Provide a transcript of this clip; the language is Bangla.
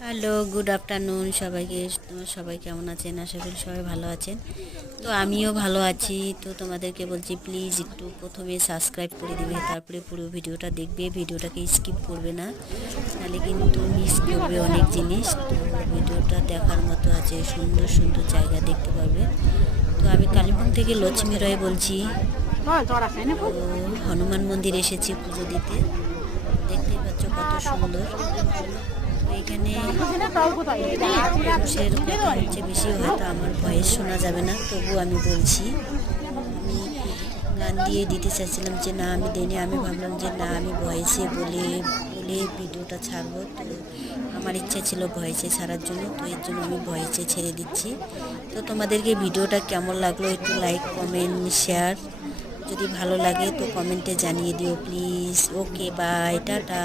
হ্যালো, গুড আফটারনুন সবাইকে। তোমার সবাই কেমন আছেন? আশা করি সবাই ভালো আছেন। তো আমিও ভালো আছি। তো তোমাদেরকে বলছি প্লিজ একটু প্রথমে সাবস্ক্রাইব করে দিবে, তারপরে পুরো ভিডিওটা দেখবে, ভিডিওটাকে স্কিপ করবে না, নাহলে কিন্তু মিস করবে অনেক জিনিস। তো ভিডিওটা দেখার মতো আছে, সুন্দর সুন্দর জায়গা দেখতে পারবে। তো আমি কালিম্পং থেকে লক্ষ্মী রায় বলছি। তো হনুমান মন্দির এসেছি পুজো দিতে, দেখতেই পাচ্ছ কত সুন্দর। এখানে মানুষের কথা হচ্ছে বেশি, হয়তো আমার ভয়েস শোনা যাবে না, তবু আমি বলছি। আমি গান দিয়ে দিতে চাইছিলাম যে না আমি দেনে, আমি ভাবলাম যে না আমি ভয়েসে বলে বলে ভিডিওটা ছাড়বো। তো আমার ইচ্ছা ছিল ভয়েসে ছাড়ার জন্য, তো এর জন্য আমি ভয়েসে ছেড়ে দিচ্ছি। তো তোমাদেরকে ভিডিওটা কেমন লাগলো একটু লাইক কমেন্ট শেয়ার, যদি ভালো লাগে তো কমেন্টে জানিয়ে দিও প্লিজ। Okay, by, tata.